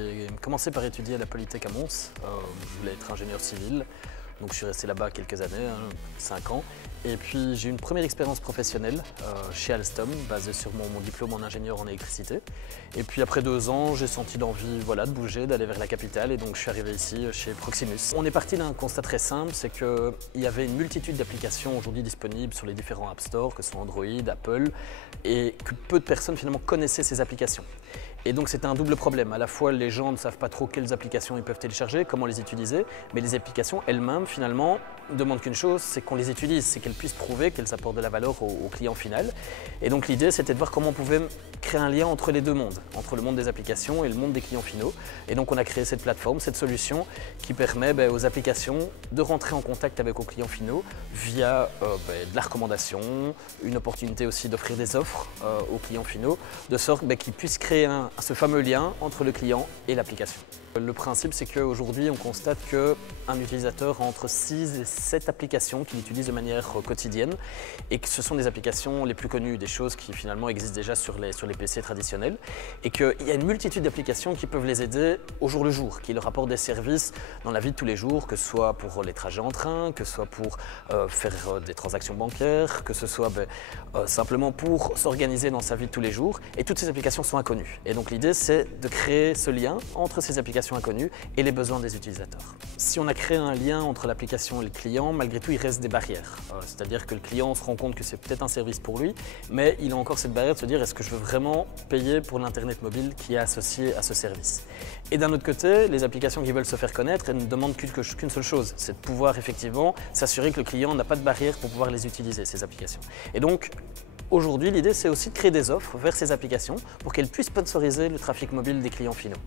J'ai commencé par étudier à la Polytech à Mons. Je voulais être ingénieur civil, donc je suis resté là-bas quelques années, 5 ans. Et puis j'ai eu une première expérience professionnelle chez Alstom, basée sur mon diplôme en ingénieur en électricité. Et puis après 2 ans, j'ai senti l'envie de bouger, d'aller vers la capitale, et donc je suis arrivé ici chez Proximus. On est parti d'un constat très simple, c'est qu'il y avait une multitude d'applications aujourd'hui disponibles sur les différents App Store, que ce soit Android, Apple, et que peu de personnes finalement connaissaient ces applications. Et donc c'était un double problème. À la fois, les gens ne savent pas trop quelles applications ils peuvent télécharger, comment les utiliser, mais les applications elles-mêmes, finalement, ne demandent qu'une chose, c'est qu'on les utilise, c'est qu'elles puissent prouver qu'elles apportent de la valeur au client final. Et donc l'idée, c'était de voir comment on pouvait créer un lien entre les deux mondes, entre le monde des applications et le monde des clients finaux. Et donc on a créé cette plateforme, cette solution qui permet aux applications de rentrer en contact avec nos clients finaux via de la recommandation, une opportunité aussi d'offrir des offres aux clients finaux, de sorte qu'ils puissent créer ce fameux lien entre le client et l'application. Le principe, c'est qu'aujourd'hui, on constate qu'un utilisateur a entre 6 et 7 applications qu'il utilise de manière quotidienne et que ce sont des applications les plus connues, des choses qui finalement existent déjà sur les PC traditionnels et qu'il y a une multitude d'applications qui peuvent les aider au jour le jour, qui leur apportent des services dans la vie de tous les jours, que ce soit pour les trajets en train, que ce soit pour faire des transactions bancaires, que ce soit simplement pour s'organiser dans sa vie de tous les jours, et toutes ces applications sont inconnues. Et donc l'idée, c'est de créer ce lien entre ces applications inconnues et les besoins des utilisateurs. Si on a créé un lien entre l'application et le client, malgré tout, il reste des barrières. C'est-à-dire que le client se rend compte que c'est peut-être un service pour lui, mais il a encore cette barrière de se dire est-ce que je veux vraiment payer pour l'Internet mobile qui est associé à ce service. Et d'un autre côté, les applications qui veulent se faire connaître, elles ne demandent qu'une seule chose, c'est de pouvoir effectivement s'assurer que le client n'a pas de barrière pour pouvoir les utiliser, ces applications. Et donc, aujourd'hui, l'idée, c'est aussi de créer des offres vers ces applications pour qu'elles puissent sponsoriser le trafic mobile des clients finaux.